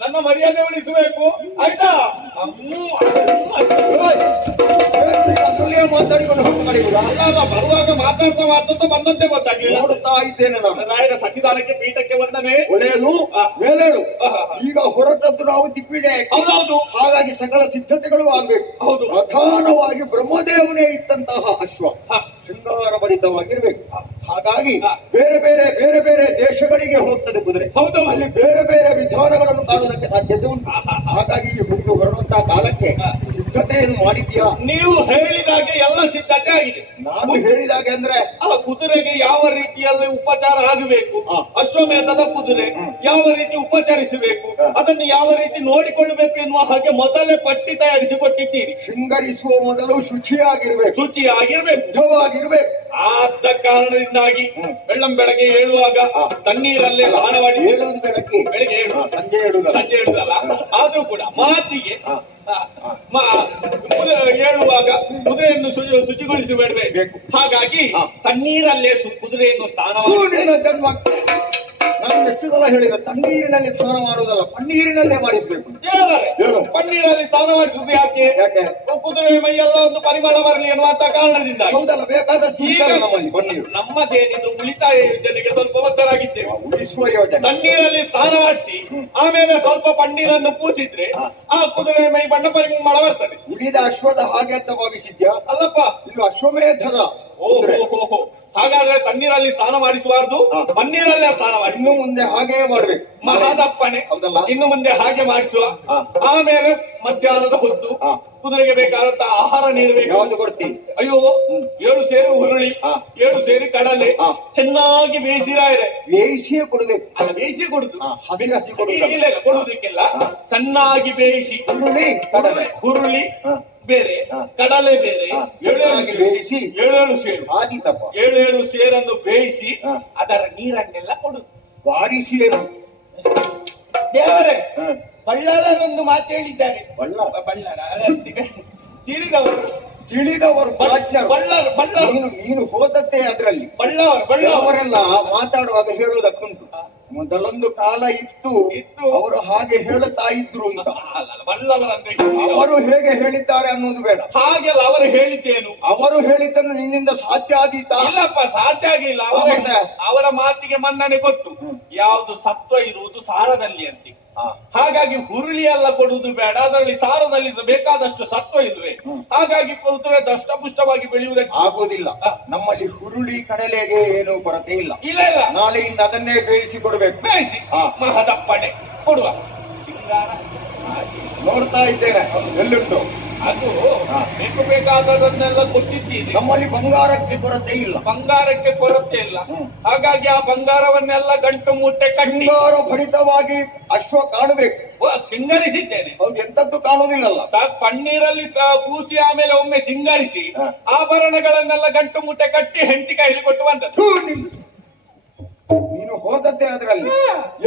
ನನ್ನ ಮರ್ಯಾದೆ ಉಳಿಸಬೇಕು. ಆಯ್ತಾ? ಅಲ್ಲಿಯೇ ಮಾತಾಡಿಕೊಂಡು ಹೋಗಿ ಅಲ್ಲ ಅಲ್ಲ, ಬರುವಾಗ ಮಾತಾಡ್ತಾ ಮಾತಾಡ್ತಾ ಬಂದಂತೆ ಗೊತ್ತಾಗ್ಲಿಲ್ಲ. ನೋಡುತ್ತಾ ಇದ್ದೇನೆ ನಾನು. ರಾಯರ ಸಂವಿಧಾನಕ್ಕೆ ಪೀಠಕ್ಕೆ ಬಂದನೆ ಒಳ್ಳೆಯದು. ಮೇಲೇಳು. ಈಗ ಹೊರಟದ್ದು ನಾವು ದಿಗ್ವಿಜಯ ಹೌದೌದು ಹಾಗಾಗಿ ಸಕಲ ಸಿದ್ಧತೆಗಳು ಆಗ್ಬೇಕು. ಹೌದು. ಪ್ರಧಾನವಾಗಿ ಬ್ರಹ್ಮದೇವನೇ ಇಟ್ಟಂತಹ ಅಶ್ವ. ಹ. ಶೃಂಗಾರ ಭರಿತವಾಗಿರ್ಬೇಕು ಹಾಗಾಗಿ ಬೇರೆ ಬೇರೆ ಬೇರೆ ಬೇರೆ ದೇಶಗಳಿಗೆ ಹೋಗ್ತದೆ ಕುದುರೆ. ಹೌದು. ಅಲ್ಲಿ ಬೇರೆ ಬೇರೆ ವಿಧಾನಗಳನ್ನು ಕಾಣುವುದಕ್ಕೆ ಸಾಧ್ಯತೆ ಉಂಟು. ಹಾಗಾಗಿ ಈ ಹುಡುಗ ಹೊರಡುವಂತಹ ಕಾಲಕ್ಕೆ. ಸಿದ್ಧತೆಯನ್ನು ಮಾಡಿದ್ಯಾ ನೀವು ಹೇಳಿದಾಗೆ ಎಲ್ಲ ಸಿದ್ಧತೆ ಆಗಿದೆ. ನಾನು ಹೇಳಿದಾಗೆ ಅಂದ್ರೆ? ಆ ಕುದುರೆಗೆ ಯಾವ ರೀತಿಯಲ್ಲಿ ಉಪಚಾರ ಆಗಬೇಕು. ಅಶ್ವಮೇಧದ ಕುದುರೆ ಯಾವ ರೀತಿ ಉಪಚರಿಸಬೇಕು? ಅದನ್ನು ಯಾವ ರೀತಿ ನೋಡಿಕೊಳ್ಳಬೇಕು ಎನ್ನುವ ಹಾಗೆ ಮೊದಲೇ ಪಟ್ಟಿ ತಯಾರಿಸಿ ಕೊಟ್ಟಿದ್ದೀರಿ ಶೃಂಗರಿಸುವ ಮೊದಲು ಶುಚಿಯಾಗಿರ್ಬೇಕು. ಶುಚಿಯಾಗಿರ್ಬೇಕು. ಶುದ್ಧವಾಗಿರ್ಬೇಕು ಆದ ಕಾರಣದಿಂದಾಗಿ. ಬೆಳ್ಳಂ ಬೆಳಗ್ಗೆ ಏಳುವಾಗ ಹ. ತಣ್ಣೀರಲ್ಲೇ ಸ್ನಾನ ಮಾಡಿ ಹೇಳುವುದು ಬೆಳಗ್ಗೆ. ಬೆಳಿಗ್ಗೆ ಏಳು ಹಾ, ಸಂಜೆ ಹೇಳುದಲ್ಲ. ಸಂಜೆ ಏಳುದಲ್ಲ ಆದ್ರೂ ಕೂಡ ಮಾತಿಗೆ ಹೇಳುವಾಗ ಕುದುರೆಯನ್ನು ಶುಚಿ ಶುಚಿಗೊಳಿಸಿ ಬೇಡಬೇಕು ಬೇಕು. ಹಾಗಾಗಿ. ತಣ್ಣೀರಲ್ಲೇ ಕುದುರೆಯನ್ನು ಸ್ನಾನ ಜನ್ಮ. ನಾನು ಎಷ್ಟು ಸಲ ಹೇಳಿದ ತಣ್ಣೀರಿನಲ್ಲಿ ಸ್ನಾನ ಮಾಡುವುದಲ್ಲ ಪನ್ನೀರಿನಲ್ಲೇ ಮಾಡಿಸ್ಬೇಕು? ಪನ್ನೀರಲ್ಲಿ ಸ್ನಾನ ಮಾಡಿಸುದು ಯಾಕೆ? ಯಾಕೆ ಕುದುರೆ ಎಲ್ಲ ಒಂದು ಪರಿಮಳ ಬರಲಿ ಎನ್ನುವಂತ ಕಾರಣದಿಂದ ಹೌದಲ್ಲ ಬೇಕಾದಷ್ಟು ಈಗ ನಮ್ಮಲ್ಲಿ ಪನ್ನೀರು. ನಮ್ಮದೇನಿದ್ರು ಉಳಿತಾಯ ಯೋಜನೆಗೆ ಸ್ವಲ್ಪ ಒತ್ತರಾಗಿದ್ದೇವೆ ಉಳಿಸುವ ಯೋಜನೆ. ತಣ್ಣೀರಲ್ಲಿ ಸ್ನಾನ ಮಾಡಿಸಿ ಆಮೇಲೆ ಸ್ವಲ್ಪ ಪನ್ನೀರನ್ನು ಪೂಜಿದ್ರೆ ಆ ಕುದುರೆ ಮೈ ಬಣ್ಣ ಪರಿಮಳ ಬರ್ತದೆ. ಉಳಿದ ಅಶ್ವದ ಹಾಗೆ ಅಂತ ಭಾವಿಸಿದ್ಯಾ? ಅಲ್ಲಪ್ಪ. ಇದು ಅಶ್ವಮೇಧದ ಓಹೋ. ಹಾಗಾದ್ರೆ ತಣ್ಣೀರಲ್ಲಿ ಸ್ನಾನ ಮಾಡಿಸಬಾರ್ದು ಬನ್ನೀರಲ್ಲೇ ಸ್ನಾನ ಮಾಡಿ. ಇನ್ನು ಮುಂದೆ ಹಾಗೆ ಮಾಡ್ಬೇಕು. ಮಹಾದಪ್ಪನೆ? ಇನ್ನು ಮುಂದೆ ಹಾಗೆ ಮಾಡಿಸುವ. ಆಮೇಲೆ ಮಧ್ಯಾಹ್ನದ ಹೊತ್ತು. ಕುದುರೆಗೆ ಬೇಕಾದಂತ ಆಹಾರ ನೀಡಬೇಕು ಅಂತ ಕೊಡ್ತೀನಿ ಅಯ್ಯೋ ಏಳು ಸೇರು ಹುರುಳಿ. ಏಳು ಸೇರಿ ಕಡಲೆ. ಚೆನ್ನಾಗಿ ಬೇಯಿಸಿರಾಯ್ರೆ ಬೇಯಿಸಿಯೇ ಕೊಡ್ಬೇಕು. ಅಲ್ಲ ಬೇಯಿಸಿ ಕೊಡುದು. ಹಸಿ ಇಲ್ಲ ಇಲ್ಲ ಕೊಡುವುದಕ್ಕಿಲ್ಲ. ಚೆನ್ನಾಗಿ ಬೇಯಿಸಿ. ಹುರುಳಿ ಕಡಲೆ. ಹುರುಳಿ. ಬೇರೆ. ಕಡಲೆ ಬೇರೆ. ಏಳೇಳು. ಬೇಯಿಸಿ. ಏಳೇಳು ಸೇರು. ಆದೀತಪ್ಪ ಏಳೇಳು ಸೇರನ್ನು ಬೇಯಿಸಿ ಅದರ ನೀರನ್ನೆಲ್ಲ ಕೊಡು. ಬಾರಿ ಸೇರು. ದೇವರೇ ಬಳ್ಳಾರನೊಂದು ಮಾತು ಹೇಳಿದ್ದಾರೆ ಬಳ್ಳಾರ. ಬಳ್ಳಾರ ತಿಳಿದವರು. ತಿಳಿದವರು ಬಳ್ಳಾರ ಬಳ್ಳಾರ. ನೀನು ನೀನು ಹೋದದ್ದೇ ಅದರಲ್ಲಿ. ಬಳ್ಳಾರ ಬಳ್ಳಾರ. ಅವರೆಲ್ಲ ಮಾತಾಡುವಾಗ ಹೇಳುವುದಕ್ಕುಂಟು. ಮೊದಲೊಂದು ಕಾಲ ಇತ್ತು ಇತ್ತು. ಅವರು ಹಾಗೆ ಹೇಳುತ್ತಾ ಇದ್ರು ಅಂತ. ಅವರು ಹೇಗೆ ಹೇಳಿದ್ದಾರೆ ಅನ್ನೋದು ಬೇಡ. ಹಾಗೆಲ್ಲ ಅವರು ಹೇಳಿದ್ದೇನು. ಅವರು ಹೇಳಿದ್ದನ್ನು ನಿನ್ನಿಂದ ಸಾಧ್ಯ ಆದೀತಾ? ಇಲ್ಲಪ್ಪ ಸಾಧ್ಯ ಆಗಿಲ್ಲ. ಅವರ ಮಾತಿಗೆ ಮನ್ನಣೆ ಕೊಟ್ಟು ಯಾವುದು ಸತ್ವ ಇರುವುದು ಸಾರದಲ್ಲಿ ಅಂತೆ. ಹಾಗಾಗಿ ಹುರುಳಿ ಎಲ್ಲ ಕೊಡುವುದು ಬೇಡ. ಅದರಲ್ಲಿ ಸಾರದಲ್ಲಿ ಬೇಕಾದಷ್ಟು ಸತ್ವ ಇಲ್ವೇ. ಹಾಗಾಗಿ ಕುದುರೆ ದಷ್ಟಪುಷ್ಟವಾಗಿ ಬೆಳೆಯುವುದಕ್ಕೆ ಆಗೋದಿಲ್ಲ. ನಮ್ಮಲ್ಲಿ ಹುರುಳಿ ಕಡಲೆಗೆ ಏನು ಕೊರತೆ ಇಲ್ಲ. ಇಲ್ಲ ಇಲ್ಲ. ನಾಳೆಯಿಂದ ಅದನ್ನೇ ಬೇಯಿಸಿ ಕೊಡಬೇಕು. ಬೇಯಿಸಿ. ಮಹದಪ್ಪಣೆ. ಕೊಡುವ. ಸಿಂಗಾರ. ನೋಡ್ತಾ ಇದ್ದೇನೆ. ಎಲ್ಲುಂಟು ಅದು. ಬೇಕು ಬೇಕಾದದನ್ನೆಲ್ಲ ನಮ್ಮಲ್ಲಿ ಬಂಗಾರಕ್ಕೆ ಕೊರತೆ ಇಲ್ಲ. ಬಂಗಾರಕ್ಕೆ ಕೊರತೆ ಇಲ್ಲ. ಹಾಗಾಗಿ ಆ ಬಂಗಾರವನ್ನೆಲ್ಲ ಗಂಟು ಮೂಟೆ ಬಂಗಾರ ಭರಿತವಾಗಿ ಅಶ್ವ ಕಾಣಬೇಕು. ಸಿಂಗರಿಸಿದ್ದೇನೆ. ಹೌದು ಎಂತದ್ದು ಕಾಣುವುದಿಲ್ಲಲ್ಲ. ಪಣ್ಣೀರಲ್ಲಿ ಪನ್ನೀರಲ್ಲಿ ಪೂಸಿ ಆಮೇಲೆ ಒಮ್ಮೆ ಸಿಂಗರಿಸಿ ಆಭರಣಗಳನ್ನೆಲ್ಲ ಗಂಟು ಮೂಟೆ ಕಟ್ಟಿ ಹೆಂಡತಿ ಕೈಲಿ ಕೊಟ್ಟು ಬಂದದ್ದು. ನೀನು- ಹೋದದ್ದೇ ಅದರಲ್ಲಿ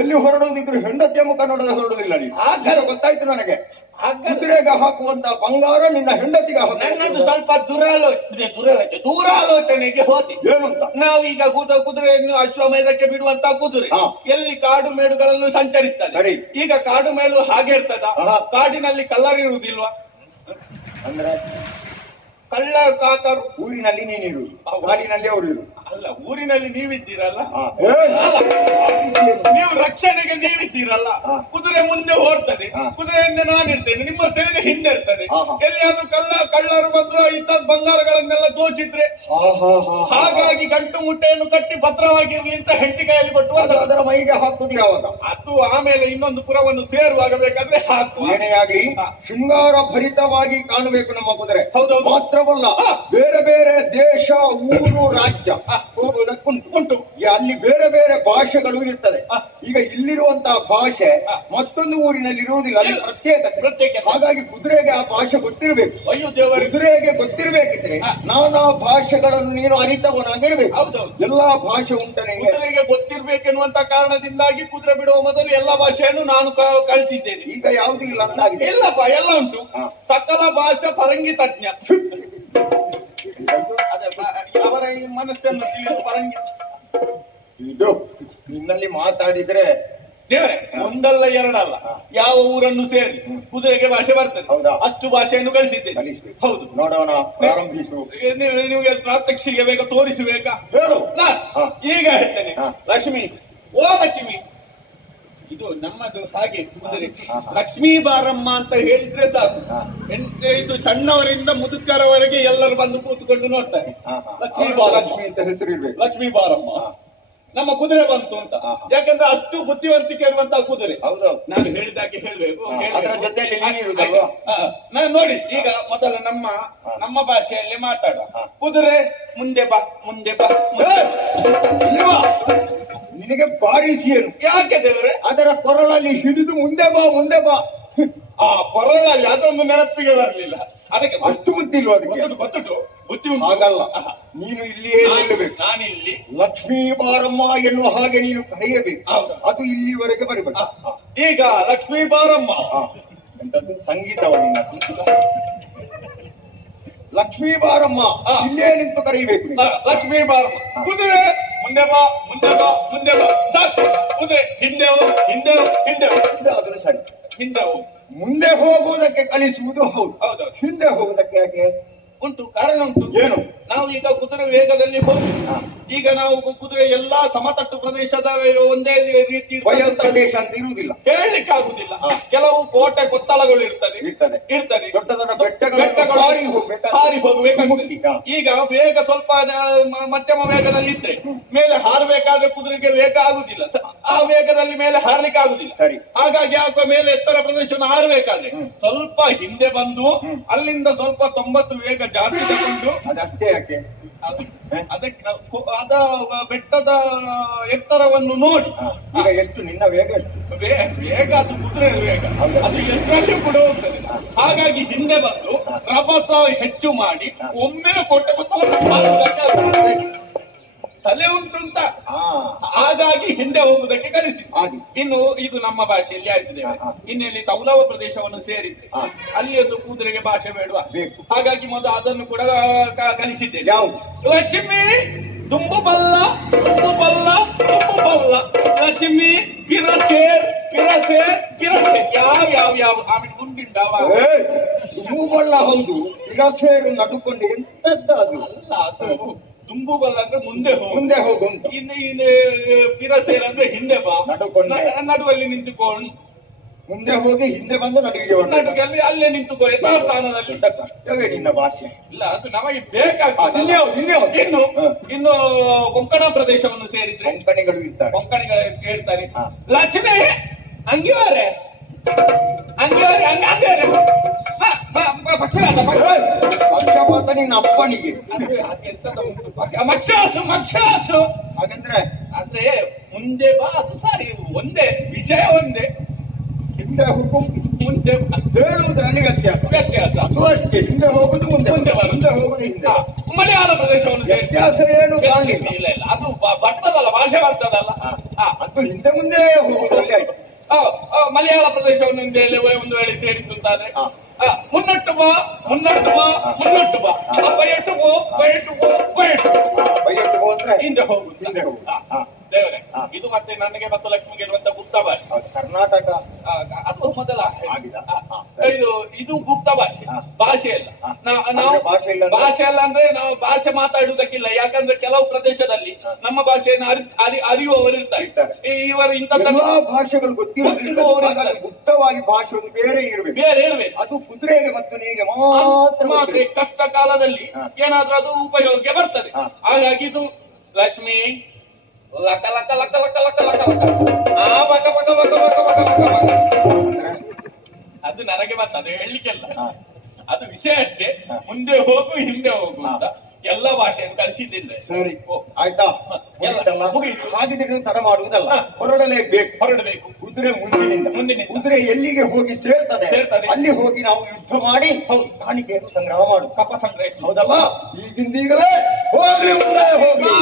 ಎಲ್ಲಿ ಹೊರಡುವುದಿದ್ರು ಹೆಂಡತಿಯ ಮುಖ ನೋಡೋದು ಹೊರಡುವುದಿಲ್ಲ ನೀನು. ಆ ಗೊತ್ತಾಯ್ತು ನನಗೆ. ಕುದುರೆಗೆ ಹಾಕುವಂತ ಬಂಗಾರ ನಿನ್ನ ಹೆಂಡತಿಗೆ ನನ್ನದು ಸ್ವಲ್ಪ ದುರಾಲೋಚನೆ ದುರಾಲೋಚನೆ ದೂರಾಲೋಚನೆಗೆ ಹೋದಿ. ನಾವು ಈಗ ನಾವೀಗ ಕುದ ಕುದುರೆಯನ್ನು ಅಶ್ವಮೇಧಕ್ಕೆ ಬಿಡುವಂತ ಕುದುರೆ. ಎಲ್ಲಿ ಕಾಡು ಮೇಡುಗಳನ್ನು ಸಂಚರಿಸ್ತದೆ. ಸರಿ. ಈಗ ಕಾಡು ಮೇಳು ಹಾಗೆ ಇರ್ತದ. ಕಾಡಿನಲ್ಲಿ ಕಲ್ಲರ್ ಇರುವುದಿಲ್ವಾ? ಅಂದ್ರೆ? ಕಳ್ಳ ಕಾಕರು. ಊರಿನಲ್ಲಿ ನೀನಿರು. ಕಾಡಿನಲ್ಲಿ ಅವರು ಇರು ಅಲ್ಲ ಊರಿನಲ್ಲಿ ನೀವಿದ್ದೀರಲ್ಲ. ನೀವು ರಕ್ಷಣೆಗೆ ನೀವಿದ್ದೀರಲ್ಲ. ಕುದುರೆ ಮುಂದೆ ಹೋರ್ತದೆ. ಕುದುರೆಯಿಂದ ನಾನಿರ್ತೇನೆ ನಿಮ್ಮ ಸೇನೆ ಹಿಂದೆ ಇರ್ತದೆ. ಎಲ್ಲಿಯಾದ್ರೂ ಕಳ್ಳ ಕಳ್ಳರು ಬಂದ್ರು ಇದ್ದ ಬಂಗಾರಗಳನ್ನೆಲ್ಲ ದೋಚಿದ್ರೆ. ಹಾಗಾಗಿ ಗಂಟು ಮುಟ್ಟೆಯನ್ನು ಕಟ್ಟಿ ಭದ್ರವಾಗಿರ್ಲಿ ಅಂತ ಹೆಂಡಿ ಕೈಯಲ್ಲಿ ಕೊಟ್ಟು ಅದು ಅದರ ಮೈಗೆ ಹಾಕುದು ಯಾವಾಗ? ಅದು ಆಮೇಲೆ ಇನ್ನೊಂದು ಪುರವನ್ನು ಸೇರುವಾಗ ಬೇಕಾದ್ರೆ ಹಾಕು ಏನೇ ಆಗ್ಲಿ ಶೃಂಗಾರ ಭರಿತವಾಗಿ ಕಾಣಬೇಕು ನಮ್ಮ ಕುದುರೆ. ಹೌದು ಮಾತ್ರವಲ್ಲ ಬೇರೆ ಬೇರೆ ದೇಶ ಊರು ರಾಜ್ಯ. ಹೋಗುವುದಕ್ಕುಂಟು ಅಲ್ಲಿ ಬೇರೆ ಬೇರೆ ಭಾಷೆಗಳು ಇರ್ತದೆ. ಈಗ ಇಲ್ಲಿರುವಂತಹ ಭಾಷೆ ಮತ್ತೊಂದು ಊರಿನಲ್ಲಿ ಇರುವುದಿಲ್ಲ ಅಲ್ಲಿ ಪ್ರತ್ಯೇಕ. ಪ್ರತ್ಯೇಕತೆ. ಹಾಗಾಗಿ ಕುದುರೆಗೆ ಆ ಭಾಷೆ ಗೊತ್ತಿರಬೇಕು. ಅಯ್ಯೋ ದೇವರ. ಕುದುರೆಗೆ ಗೊತ್ತಿರಬೇಕಿದ್ರೆ. ನಾನಾ ಭಾಷೆಗಳನ್ನು ನೀನು ಅರಿತವನಾಗಿರ್ಬೇಕು. ಹೌದು ಎಲ್ಲಾ ಭಾಷೆ ಉಂಟನೆ. ಕುದುರೆಗೆ ಗೊತ್ತಿರ್ಬೇಕೆನ್ನುವಂತ ಕಾರಣದಿಂದಾಗಿ ಕುದುರೆ ಬಿಡುವ ಮೊದಲು ಎಲ್ಲ ಭಾಷೆಯನ್ನು ನಾನು ಕಲ್ತಿದ್ದೇನೆ. ಈಗ ಯಾವುದೂ ಇಲ್ಲ ಅಂತ ಎಲ್ಲಪ್ಪ ಇಲ್ಲಪ್ಪ ಎಲ್ಲ ಉಂಟು. ಸಕಲ ಭಾಷಾ ಪರಂಗಿ ತಜ್ಞ ಅವರ ಈ ಮನಸ್ಸನ್ನು ತಿಳಿದು ಬರಂಗಿಲ್ಲ ಇದು ನಿನ್ನಲ್ಲಿ ಮಾತಾಡಿದ್ರೆ ದೇವರೇ ಒಂದಲ್ಲ ಎರಡಲ್ಲ. ಯಾವ ಊರನ್ನು ಸೇರಿ ಕುದುರೆಗೆ ಭಾಷೆ ಬರ್ತದೆ. ಹೌದಾ? ಅಷ್ಟು ಭಾಷೆಯನ್ನು ಕಲಿಸಿದ್ದೇನೆ. ಕಲಿಸ್ಬೇಕು. ಹೌದು. ನೋಡೋಣ ಪ್ರಾರಂಭಿಸು. ನಿಮಗೆ ಪ್ರಾತ್ಯಕ್ಷಿಗೆ ಬೇಗ ತೋರಿಸಬೇಕಾ? ಹೇಳು. ಈಗ ಹೇಳ್ತೇನೆ. ಲಕ್ಷ್ಮಿ ಓ ಲಕ್ಷ್ಮಿ ಇದು ನಮ್ಮದು ಹಾಗೆ ಕುದುರೆ. ಲಕ್ಷ್ಮೀ ಬಾರಮ್ಮ ಅಂತ ಹೇಳಿದ್ರೆ ಸಾಕು. ಇದು ಸಣ್ಣವರಿಂದ ಮುದುಕರವರೆಗೆ ಎಲ್ಲರೂ ಬಂದು ಕೂತ್ಕೊಂಡು ನೋಡ್ತಾರೆ. ಲಕ್ಷ್ಮೀ ಬಾರಮ್ಮ. ಲಕ್ಷ್ಮಿ ಅಂತ ಹೆಸರು ಇರ್ಬೇಕು. ಲಕ್ಷ್ಮೀ ಬಾರಮ್ಮ. ನಮ್ಮ ಕುದುರೆ ಬಂತು ಅಂತ. ಯಾಕಂದ್ರೆ ಅಷ್ಟು ಬುದ್ಧಿವಂತಿಕೆ ಇರುವಂತಹ ಕುದುರೆ. ನಾನು ಹೇಳಿದಾಗೆ ಹೇಳ್ಬೇಕು. ನೀನು ನೋಡಿ ಈಗ ಮೊದಲು ನಮ್ಮ ನಮ್ಮ ಭಾಷೆಯಲ್ಲಿ ಮಾತಾಡುವ. ಕುದುರೆ ಮುಂದೆ ಬಾ ಮುಂದೆ ಬಾ? ನಿನಗೆ ಬಾರಿಸಿಯನು ಯಾಕೆ ದೇವರೇ? ಅದರ ಕೊರಳಲ್ಲಿ ಹಿಡಿದು ಮುಂದೆ ಬಾ ಮುಂದೆ ಬಾ. ಆ ಕೊರಳಲ್ಲಿ ಅದೊಂದು ನೆನಪಿಗೆ ಬರಲಿಲ್ಲ. ಅದಕ್ಕೆ ಅಷ್ಟು ಬುದ್ಧಿ ಇಲ್ವಾ ಅದಕ್ಕೆ? ಗೊತ್ತುಂಟು ಬುದ್ಧಿ ಉಂಟು. ಹಾಗಲ್ಲ. ನೀನು ಇಲ್ಲಿಯೇ ನಿಲ್ಲಬೇಕು ನಾನಿಲ್ಲಿ. ಲಕ್ಷ್ಮೀ ಬಾರಮ್ಮ ಎನ್ನುವ ಹಾಗೆ ನೀನು ಕರೆಯಬೇಕು. ಅದು ಇಲ್ಲಿವರೆಗೆ ಬರಬೇಕು. ಈಗ ಲಕ್ಷ್ಮೀ ಬಾರಮ್ಮ. ಎಂತದ್ದು ಸಂಗೀತವನ್ನು ಲಕ್ಷ್ಮೀ ಬಾರಮ್ಮ. ಇಲ್ಲೇ ನಿಂತು ಕರೆಯಬೇಕು ಲಕ್ಷ್ಮೀ ಬಾರಮ್ಮ. ಕುದುರೆ ಮುಂದೆ ಬಾ ಮುಂದೆ ಬಾ ಮುಂದೆ ಬಾ. ಸರ್ ಕುದುರೆ ಹಿಂದೆ ಹೋಗು ಹಿಂದೆ ಹೋಗು ಹಿಂದೆ ಹೋಗು. ಆದ್ರೂ ಸರಿ. ಹಿಂದೆ ಹೋಗು. ಮುಂದೆ ಹೋಗುವುದಕ್ಕೆ ಕಲಿಸುವುದು ಹೌದು ಹೌದು. ಹಿಂದೆ ಹೋಗುವುದಕ್ಕೆ ಯಾಕೆ? ಉಂಟು ಕಾರಣ ಉಂಟು. ಏನು? ನಾವು ಈಗ ಕುದುರೆ ವೇಗದಲ್ಲಿ ಹೋಗಿಲ್ಲ ಈಗ ನಾವು ಕುದುರೆ ಎಲ್ಲಾ ಸಮತಟ್ಟು ಪ್ರದೇಶದ ಒಂದೇ ರೀತಿ ಪ್ರದೇಶ ಅಂತ ಇರುವುದಿಲ್ಲ. ಹೇಳಲಿಕ್ಕೆ ಆಗುದಿಲ್ಲ ಕೆಲವು ಕೋಟೆ ಕೊತ್ತಲಗಳು ಇರ್ತದೆ. ಇರ್ತದೆ. ಇರ್ತದೆ. ದೊಡ್ಡ ದೊಡ್ಡ ಬೆಟ್ಟಗಳು ಹಾರಿ ಹೋಗ್ಬೇಕಾಗ್ತದೆ. ಹಾರಿ ಹೋಗ್ಬೇಕಾಗ್ತದೆ ಮುಕ್ತಿ, ಹಾ. ಈಗ ವೇಗ ಸ್ವಲ್ಪ ಮಧ್ಯಮ ವೇಗದಲ್ಲಿ ಇದ್ರೆ ಮೇಲೆ ಹಾರಬೇಕಾದ್ರೆ ಕುದುರೆಗೆ ವೇಗ ಆಗುದಿಲ್ಲ. ಆ ವೇಗದಲ್ಲಿ ಮೇಲೆ ಹಾರ್ಲಿಕ್ಕೆ ಆಗುದಿಲ್ಲ ಸರಿ. ಹಾಗಾಗಿ ಯಾಕೋ ಮೇಲೆ ಎತ್ತರ ಪ್ರದೇಶವನ್ನು ಹಾರಬೇಕಾದ್ರೆ ಸ್ವಲ್ಪ ಹಿಂದೆ ಬಂದು ಅಲ್ಲಿಂದ ಸ್ವಲ್ಪ ತೊಂಬತ್ತು ವೇಗ ಜಾಸ್ತಿ ತಗೊಂಡು ಅದಷ್ಟೇ ಯಾಕೆ? ಅದಕ್ಕೆ ಅದ ಬೆಟ್ಟದ ಎತ್ತರವನ್ನು ನೋಡಿ. ಈಗ ಎಷ್ಟು? ನಿನ್ನ ವೇಗ ಎಷ್ಟು? ವೇಗ ಅದು ಕುದುರೆ ವೇಗ. ಅದು ಎಷ್ಟರಲ್ಲಿ ಕೂಡ ಹೋಗ್ತದೆ. ಹಾಗಾಗಿ ಹಿಂದೆ ಬಂದು. ರಭಸ ಹೆಚ್ಚು ಮಾಡಿ ಒಮ್ಮೆ ಕೊಟ್ಟು. ತಲೆ ಉಂಟು ಅಂತ. ಹಾಗಾಗಿ ಹಿಂದೆ ಹೋಗುವುದಕ್ಕೆ ಕಲಿಸಿ. ಹಾಗೆ. ಇನ್ನು ಇದು ನಮ್ಮ ಭಾಷೆಯಲ್ಲಿ ಆಯ್ತದೆ. ಇನ್ನೆಲ್ಲಿ ತೌಲವ ಪ್ರದೇಶವನ್ನು ಸೇರಿ. ಅಲ್ಲಿ ಒಂದು ಕೂದಲಿಗೆ ಭಾಷೆ ಬೇಡುವ. ಹಾಗಾಗಿ ಮೊದಲು ಅದನ್ನು ಕೂಡ ಕಲಿಸಿದ್ದೆ. ಲಕ್ಷ್ಮಿ ತುಂಬು ಬಲ್ಲ ತುಂಬು ಬಲ್ಲ ತುಂಬು ಬಲ್ಲ ಲಕ್ಷ್ಮಿ ಪಿರಸೇರ್ ಪಿರಸೇರ್ ಪಿರಸೇರ್ ಯಾವ ಯಾವ ಯಾವ? ಆಮೇಲೆ ಗುಂಡಿಂಡವ ತುಂಬು ಬಲ್ಲ ಹೌದು ಪಿರಸೇರು ನಡುಕೊಂಡು ಎಂತದ್ದು ಅದು ಅಲ್ಲ ಅದು. ತುಂಬು ಬಲ್ಲ ಅಂದ್ರೆ ಮುಂದೆ ಹೋಗು. ಮುಂದೆ ಹೋಗು ಅಂತ. ಇನ್ನು ಪಿರಸೇರ ಅಂದ್ರೆ ಹಿಂದೆ ಬಾ. ನಡುಕೊಂಡೆ. ನಡುವಲ್ಲಿ ನಿಂತುಕೊಂಡು ಮುಂದೆ ಹೋಗಿ ಹಿಂದೆ ಬಂದು ನಡುವಿಗೆ ಹೊರಟು. ನಡುಗಲ್ಲಿ ಅಲ್ಲೇ ನಿಂತುಕೋ ಯಥಾಸ್ಥಾನದಲ್ಲಿ ಸ್ಥಾನದಲ್ಲಿ. ನಿನ್ನ ಭಾಷೆ. ಇಲ್ಲ ಅದು ನಮಗೆ ಬೇಕಾಗ್ತದೆ? ಇನ್ನು ಇನ್ನು ಕೊಂಕಣ ಪ್ರದೇಶವನ್ನು ಸೇರಿದ್ರೆ ಕೊಂಕಣಿಗಳು ಇರ್ತಾರೆ. ಕೊಂಕಣಿಗಳು ಹೇಳ್ತಾರೆ ಲಕ್ಷ್ಮೇ ಹಂಗಿವಾರೆ ಪಕ್ಷಪಾತ ನಿನ್ನ ಅಪ್ಪನಿಗೆ. ಮಕ್ಷಾಸು ಮಕ್ಷಾಸು ಹಾಗಂದ್ರೆ ಅಂದ್ರೆ ಮುಂದೆ ಬಾ ಅದು ಸಾರಿ ಒಂದೇ ವಿಜಯ ಒಂದೇ. ಹಿಂದೆ ಹೋಗು ಮುಂದೆ ಹೇಳುವುದು ನನಗೆ ವ್ಯತ್ಯಾಸ. ವ್ಯತ್ಯಾಸ. ಅದು ಅಷ್ಟೇ ಹಿಂದೆ ಹೋಗುದು ಮುಂದೆ ಮುಂದೆ. ಮುಂದೆ ಹೋಗುದು ಹಿಂದೆ ಮಲಯಾಳ ಪ್ರದೇಶವನ್ನು ವ್ಯತ್ಯಾಸ ಏನು ಇಲ್ಲ ಇಲ್ಲ ಅದು ಬರ್ತದಲ್ಲ ಭಾಷೆ ಬರ್ತದಲ್ಲ. ಅದು ಹಿಂದೆ ಮುಂದೆ ಆಯ್ತು ಆ, ಆ, ಮಲಯಾಳ ಪ್ರದೇಶವನ್ನು ಒಂದು ವೇಳೆ ಒಂದು ಸೇರಿತ್ತು ಹಾ. வா ಬಾ ಮುನ್ನಟ್ಟು ಬಾ ಆ, ಬಯಟು ಗೋ ಬಯಟು ಗೋ ಬಯಟು ಗೋ. ಬೈಯಟ್ಟು ಹಿಂದೆ ಹೋಗು ಹಿಂದೆ ಹೋಗು. ದೇವರೇ ಇದು ಮತ್ತೆ ನನಗೆ ಮತ್ತು ಲಕ್ಷ್ಮಿಗೆ ಇರುವಂತ ಗುಪ್ತ ಭಾಷೆ ಕರ್ನಾಟಕ. ಅದು ಮೊದಲ. ಇದು ಇದು ಗುಪ್ತ ಭಾಷೆ ಭಾಷೆ ಅಲ್ಲ. ನಾವು ಭಾಷೆ ಅಲ್ಲ ಅಂದ್ರೆ ನಾವು ಭಾಷೆ ಮಾತಾಡುವುದಕ್ಕಿಲ್ಲ. ಯಾಕಂದ್ರೆ ಕೆಲವು ಪ್ರದೇಶದಲ್ಲಿ ನಮ್ಮ ಭಾಷೆಯನ್ನು ಅರಿ ಅರಿ ಅರಿಯುವವರು ಇರ್ತಾರೆ. ಇವರು ಇಂಥ ಭಾಷೆಗಳು ಗೊತ್ತಿರುವವರು ಗುಪ್ತವಾಗಿ ಭಾಷೆ ಬೇರೆ ಇರಬೇಕು. ಬೇರೆ ಇರಬೇಕು. ಅದು ಕುದುರೆಗೆ ಮತ್ತು ನೀಗೆ ಮಾತ್ರ ಮಾತ್ರ. ಕಷ್ಟ ಕಾಲದಲ್ಲಿ. ಏನಾದ್ರೂ ಅದು ಉಪಯೋಗಕ್ಕೆ ಬರ್ತದೆ. ಹಾಗಾಗಿ ಇದು ಲಕ್ಷ್ಮಿ. ಲಕ ಲಕ ಲಕ ಲಕ ಲಕ ಲಕ ಲಕ ಆ ಬಕ ಬಕ ಬಕ ಬಕ ಬಕ ಬಕ ಬಕ ಅದು ನನಗೆ ಬರ್ತದೆ ಹೇಳಲಿಕ್ಕೆಲ್ಲ. ಹಾ. ಅದು ವಿಷಯ ಅಷ್ಟೇ. ಮುಂದೆ ಹೋಗು ಹಿಂದೆ ಹೋಗು ಅಂತ ಎಲ್ಲ ಭಾಷೆಯನ್ನು ಕಲಿಸಿದ್ದೇನೆ. ಸರಿ. ಆಯ್ತಾ. ಹಾಗಿದ್ರೆ ತಡ ಮಾಡುವುದಲ್ಲ. ಹೊರಡಲೇಬೇಕು. ಹೊರಡಬೇಕು. ಕುದುರೆ ಮುಂದಿನಿಂದ ಮುಂದಿನಿಂದ. ಕುದುರೆ ಎಲ್ಲಿಗೆ ಹೋಗಿ ಸೇರ್ತದೆ? ಸೇರ್ತದೆ. ಅಲ್ಲಿ ಹೋಗಿ ನಾವು ಯುದ್ಧ ಮಾಡಿ ಹೌದು. ಕಾಣಿಕೆಯನ್ನು ಸಂಗ್ರಹ ಮಾಡು. ಕಪ ಸಂಗ್ರಹಿಸಿ. ಹೌದಲ್ಲ ಈಗಿಂದೀಗಲೇ ಹೋಗಲಿ ಮುಂದೆ ಹೋಗ್ಲಿ.